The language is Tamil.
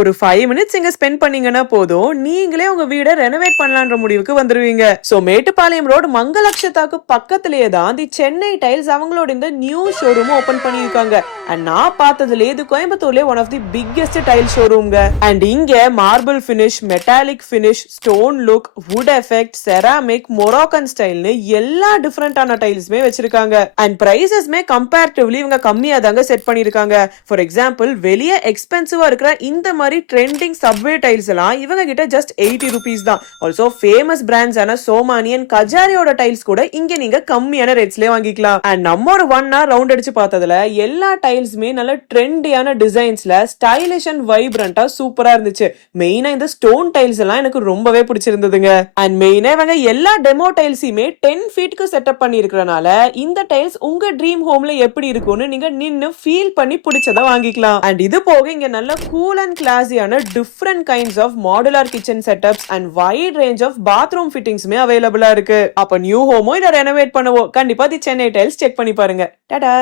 ஒரு 5 மினிட்ஸ் இங்க ஸ்பெண்ட் பண்ணீங்கன்னா போதும், நீங்களே உங்க வீட ரெனோவேட் பண்ணலான்ற முடிவுக்கு வந்துருவீங்க. சோ மேட்டுப்பாளையம் ரோடு மங்களக்ஷதாக்கு பக்கத்திலேயே தான் தி சென்னை டைல்ஸ் அவங்களோட இந்த நியூ ஷோரூம் ஓபன் பண்ணிருக்காங்க. அண்ட் நான் பார்த்ததுல இது கோயம்புத்தூர்ல one of the biggest tile ஷோரூம்ங்க. அண்ட் இங்க marble finish, metallic finish, stone look, wood effect, ceramic, Moroccan ஸ்டைல்னு எல்லா டிஃபரெண்டான டைல்ஸ்மே வச்சிருக்காங்க. அண்ட் பிரைசஸ்மே கம்பேரிட்டிவ்லி இவங்க கம்மியா தாங்க செட் பண்ணிருக்காங்க. ஃபார் எக்ஸாம்பிள், வெளியே எக்ஸ்பென்சிவா இருக்கிற இந்த மாதிரி ட்ரெண்டிங் சப்வே டைல்ஸ் எல்லாம் இவங்க கிட்ட ஜஸ்ட் 80 rupees தான். ஆல்சோ ஃபேமஸ் பிராண்ட்ஸான சோமானி அண்ட் கஜாரியோட டைல்ஸ் கூட இங்க நீங்க கம்மியான ரேட்ஸ்லயே வாங்கிக்கலாம். அண்ட் நம்ம ஒரு 1 hour ரவுண்ட் அடிச்சு பார்த்ததுல எல்லா டைல்ஸ்மே நல்ல ட்ரெண்டியான டிசைன்ஸ்ல ஸ்டைலிஷ் அண்ட் வைப்ரண்டா சூப்பரா இருந்துச்சு. மெயினா இந்த ஸ்டோன் டைல்ஸ் எல்லாம் எனக்கு ரொம்பவே பிடிச்சிருந்ததுங்க. அண்ட் மெயினா இவங்க எல்லா டெமோ டைல்ஸையுமே 10 feetக்கு செட்டப் பண்ணி இருக்கறனால இந்த டைல்ஸ் உங்க ட்ரீம் ஹோம்ல எப்படி இருக்கும்னு நீங்க நின்னு ஃபீல் பண்ணி பிடிச்சத வாங்கிக்கலாம். அண்ட் இது போக இங்க நல்ல கூல் அண்ட் கிளாஸியான different kinds of modular kitchen setups and wide range of bathroom ஃபிட்டிங்ஸ்மே அவைலபிளா இருக்கு. அப்ப நியூ ஹோமோ இல்ல ரெனோவேட் பண்ணவோ கண்டிப்பா தி சென்னை டைல்ஸ் செக் பண்ணி பாருங்க. டாடா.